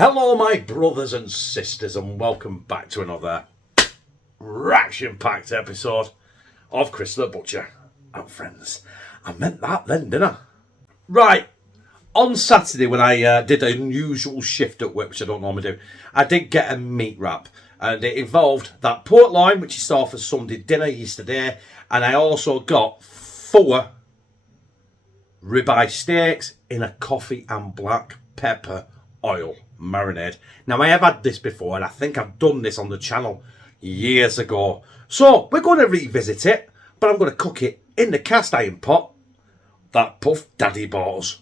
Hello my brothers and sisters, and welcome back to another reaction-packed episode of Chris the Butcher and Friends. I meant that then, didn't I? Right, on Saturday when I did an unusual shift at work, which I don't normally do, I did get a meat wrap. And it involved that port loin, which you saw for Sunday dinner yesterday, and I also got 4 ribeye steaks in a coffee and black pepper oil marinade. Now, I have had this before, and I think I've done this on the channel years ago. So, we're going to revisit it, but I'm going to cook it in the cast iron pot that Puff Daddy bought us.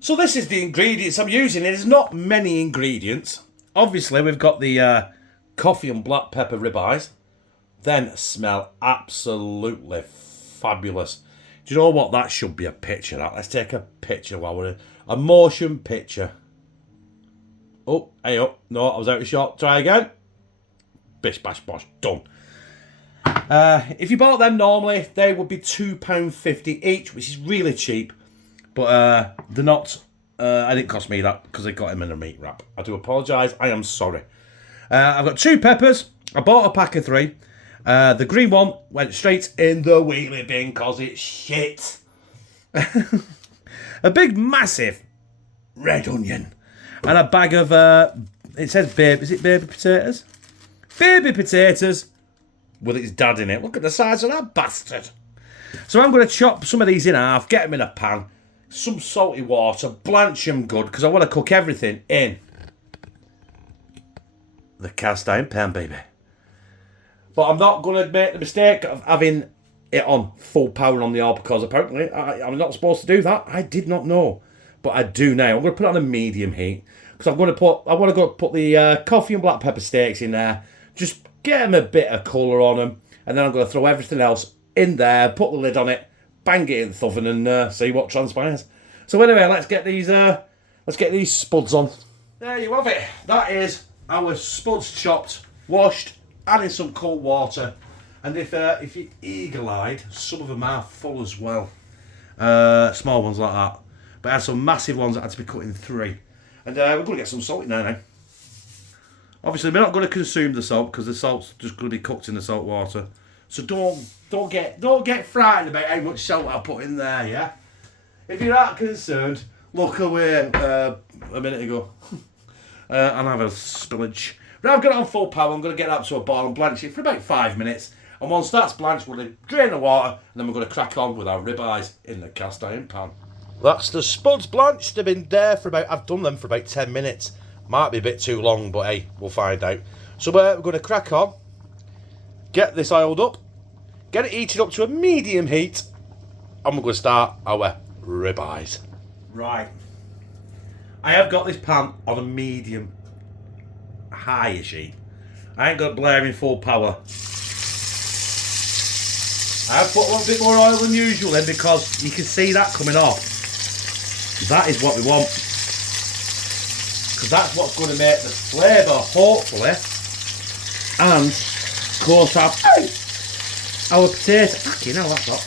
So this is the ingredients I'm using. There's not many ingredients. Obviously, we've got the coffee and black pepper ribeyes. Then smell absolutely fabulous. Do you know what? That should be a picture. That. Let's take a picture while we're in. A motion picture. Oh, hey up. No, I was out of shot. Try again. Bish, bash, bosh. Done. If you bought them normally, they would be £2.50 each, which is really cheap. But they're not, it didn't cost me that because I got him in a meat wrap. I do apologise, I am sorry. I've got 2 peppers, I bought a pack of 3. The green one went straight in the wheelie bin because it's shit. A big massive red onion. And a bag of, it says is it baby potatoes? Baby potatoes with its dad in it. Look at the size of that bastard. So I'm going to chop some of these in half, get them in a pan. Some salty water, blanch them good, because I want to cook everything in the cast iron pan, baby. But I'm not going to make the mistake of having it on full power on the hob, because apparently I'm not supposed to do that. I did not know, but I do now. I'm going to put it on a medium heat, because I want to put the coffee and black pepper steaks in there, just get them a bit of colour on them, and then I'm going to throw everything else in there, put the lid on it, bang it in the oven and see what transpires. So anyway, let's get these spuds on. There you have it. That is our spuds chopped, washed, adding some cold water. And if you're eagle-eyed, some of them are full as well. Small ones like that. But I had some massive ones that had to be cut in 3. And we're going to get some salt in there now. Obviously, we're not going to consume the salt because the salt's just going to be cooked in the salt water. So don't get frightened about how much salt I put in there, yeah? If you're that concerned, look away a minute ago. And have a spillage. But I've got it on full power. I'm going to get it up to a boil and blanch it for about 5 minutes. And once that's blanched, we'll drain the water, and then we're going to crack on with our ribeyes in the cast iron pan. That's the spuds blanched. They've been there for I've done them for about 10 minutes. Might be a bit too long, but hey, we'll find out. So we're going to crack on. Get this oiled up, get it heated up to a medium heat, and we're going to start our ribeyes. Right. I have got this pan on a medium high-ish heat. I ain't got blaring full power. I have put a little bit more oil than usual in because you can see that coming off. That is what we want. Because that's what's going to make the flavour, hopefully, and of course our potato. Fucking hell, that's hot.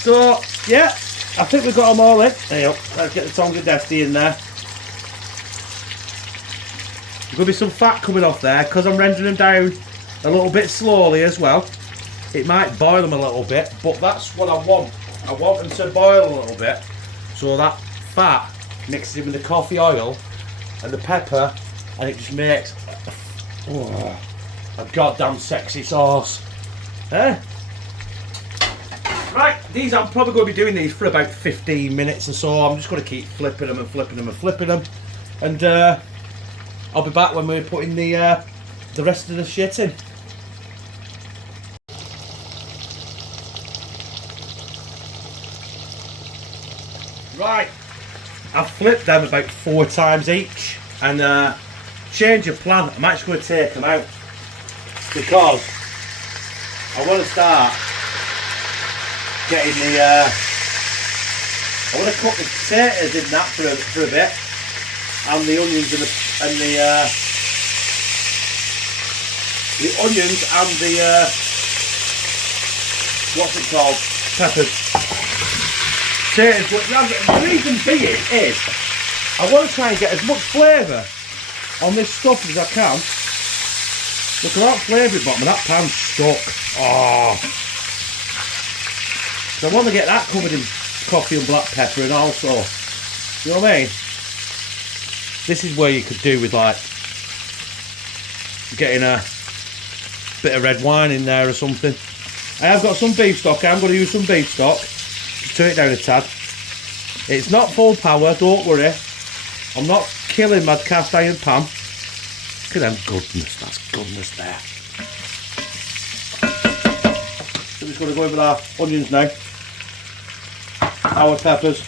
So, yeah, I think we've got them all in. There you go. Let's get the tongs of Dusty in there. There's going to be some fat coming off there because I'm rendering them down a little bit slowly as well. It might boil them a little bit, but that's what I want. I want them to boil a little bit so that fat mixes in with the coffee oil and the pepper, and it just makes a goddamn sexy sauce. Eh? Right, these I'm probably going to be doing these for about 15 minutes or so. I'm just going to keep flipping them and flipping them and flipping them, and I'll be back when we're putting the rest of the shit in. Right, I've flipped them about 4 times each, and change of plan. I'm actually going to take them out because I want to start getting the. I want to cook the potatoes in that for a bit, and the onions and the onions and the what's it called? Peppers. Potatoes. But the reason being is I want to try and get as much flavour on this stuff as I can. Look at that flavour at the bottom of that pan stuck. Oh. So I want to get that covered in coffee and black pepper, and also, you know what I mean? This is where you could do with like getting a bit of red wine in there or something. I have got some beef stock. I'm going to use some beef stock. Just turn it down a tad. It's not full power, don't worry. I'm not killing my cast iron pan. Look at them goodness, that's goodness there. So we're just going to go in with our onions now. Our peppers.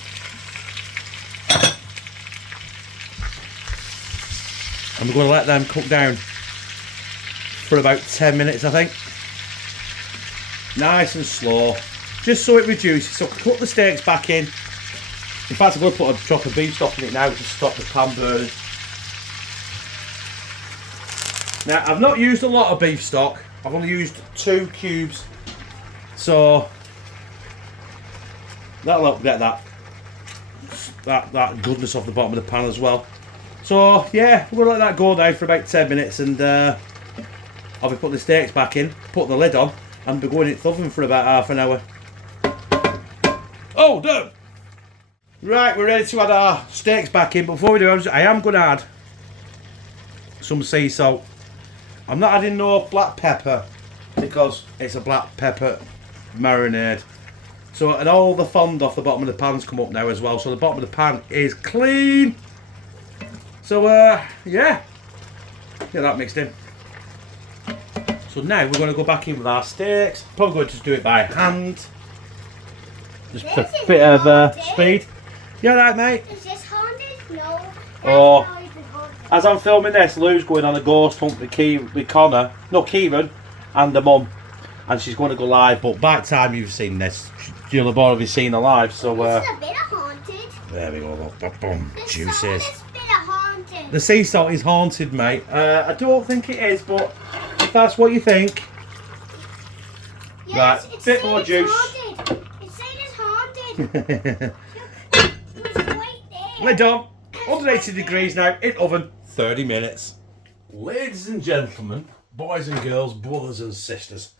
And we're going to let them cook down for about 10 minutes, I think. Nice and slow, just so it reduces. So put the steaks back in. In fact, I'm going to put a chop of beef stock in it now to stop the pan burning. Now, I've not used a lot of beef stock. I've only used 2 cubes. So that'll help get that goodness off the bottom of the pan as well. So yeah, we're going to let that go now for about 10 minutes, and I'll be putting the steaks back in, put the lid on, and be going in the oven for about half an hour. Oh, no! Right, we're ready to add our steaks back in. Before we do, I am going to add some sea salt. I'm not adding no black pepper because it's a black pepper marinade. So, and all the fond off the bottom of the pan's come up now as well. So the bottom of the pan is clean. So, yeah. Get that mixed in. So now we're going to go back in with our steaks. Probably going to just do it by hand. Just a bit of speed. You alright, mate? Is this haunted? No. Oh. As I'm filming this, Lou's going on a ghost hunt with Connor. No, Kieran. And the mum. And she's going to go live. But by the time you've seen this, you'll have already seen her live. So, this is a bit of haunted. There we go. Boom. Juices. Haunted. The sea salt is haunted, mate. I don't think it is, but if that's what you think. Yes, right, bit more juice. Haunted. It's saying it's haunted. Lid on. 180 degrees now, in oven, 30 minutes. Ladies and gentlemen, boys and girls, brothers and sisters.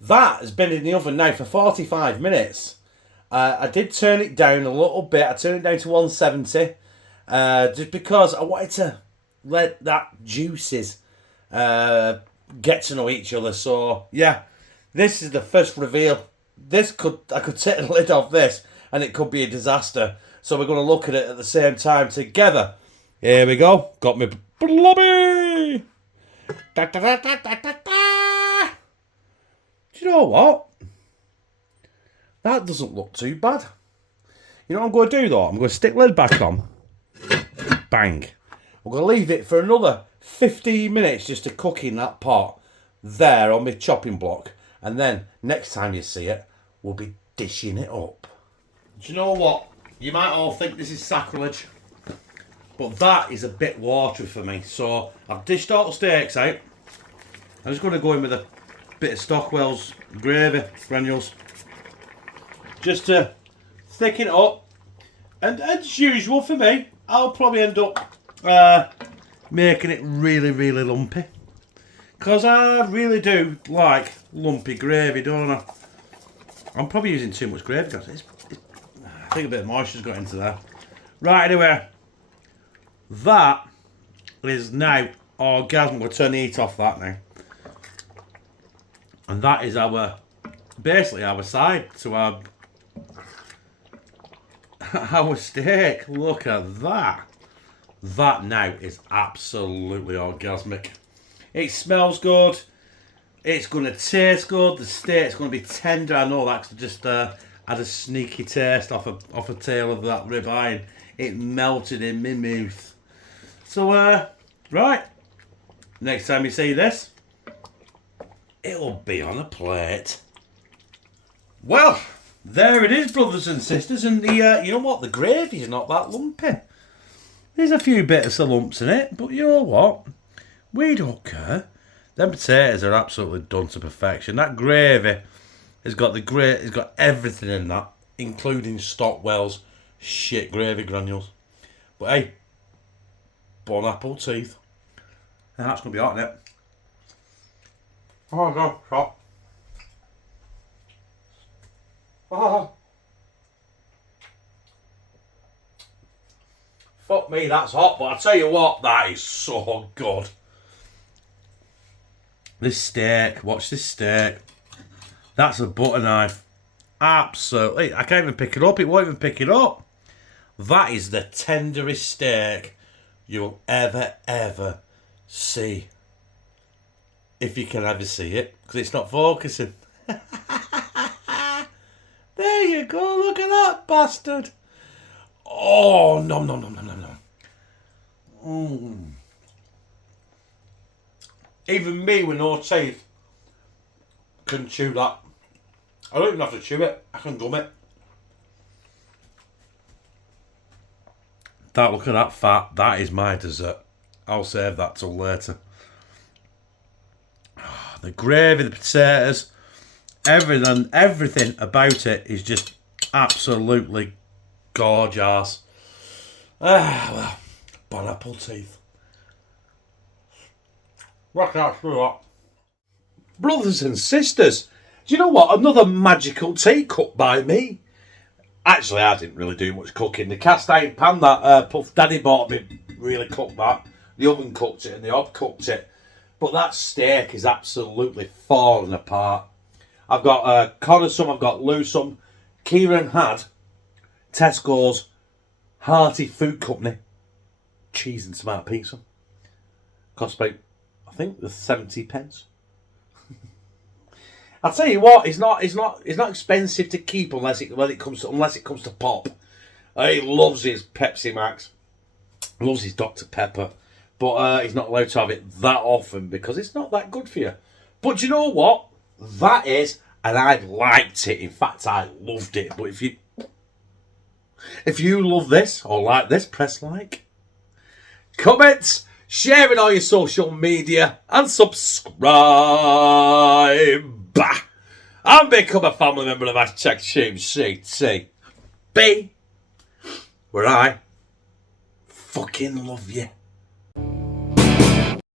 That has been in the oven now for 45 minutes. I did turn it down a little bit. I turned it down to 170. Just because I wanted to let that juices get to know each other. So yeah, this is the first reveal. I could take the lid off this and it could be a disaster. So we're going to look at it at the same time together. Here we go. Got me blobby. Da, da, da, da, da, da, da. Do you know what? That doesn't look too bad. You know what I'm going to do though? I'm going to stick the lid back on. Bang. I'm going to leave it for another 15 minutes just to cook in that pot there on my chopping block. And then next time you see it, we'll be dishing it up. Do you know what? You might all think this is sacrilege, but that is a bit watery for me. So I've dished all the steaks out. I'm just going to go in with a bit of Stockwell's gravy granules, just to thicken it up. And as usual for me, I'll probably end up making it really, really lumpy. Because I really do like lumpy gravy, don't I? I'm probably using too much gravy, guys. I think a bit of moisture's got into there. Right, anyway. That is now orgasm. We'll turn the heat off that now. And that is basically our side to our steak. Look at that. That now is absolutely orgasmic. It smells good. It's going to taste good. The steak's going to be tender. I know that because I just had a sneaky taste off a tail of that ribeye, and it melted in my mouth. So, right, next time you see this, it'll be on a plate. Well, there it is, brothers and sisters, and the you know what, the gravy's not that lumpy. There's a few bits of lumps in it, but you know what? We don't care. Them potatoes are absolutely done to perfection. That gravy has got it's got everything in that, including Stockwell's shit gravy granules. But hey, bon apple teeth. And that's gonna be hot, isn't it? Oh god, hot. Oh. Fuck me, that's hot, but I tell you what, that is so good. This steak, watch this steak. That's a butter knife. Absolutely. I can't even pick it up, it won't even pick it up. That is the tenderest steak you'll ever see. If you can ever see it, because it's not focusing. There you go, look at that bastard. Oh, nom nom nom nom nom nom. Even me with no teeth can chew that. I don't even have to chew it, I can gum it. That, look at that fat, that is my dessert. I'll save that till later. The gravy, the potatoes, everything about it is just absolutely gorgeous. Well, bon apple teeth. Rock out through that. Brothers and sisters, do you know what? Another magical tea cooked by me. Actually, I didn't really do much cooking. The cast iron pan that Puff Daddy bought me really cooked that. The oven cooked it and the hob cooked it. But that steak is absolutely falling apart. I've got Connor some, I've got Lou some. Kieran had Tesco's Hearty Food Company cheese and tomato pizza. Cost about, I think, the 70 pence. I'll tell you what, it's not expensive to keep unless it comes to pop. He loves his Pepsi Max, loves his Dr Pepper, but he's not allowed to have it that often because it's not that good for you. But you know what? That is, and I liked it. In fact, I loved it. But if you love this or like this, press like, comment, share in all your social media, and subscribe. And become a family member of #ChimCT, where I fucking love you.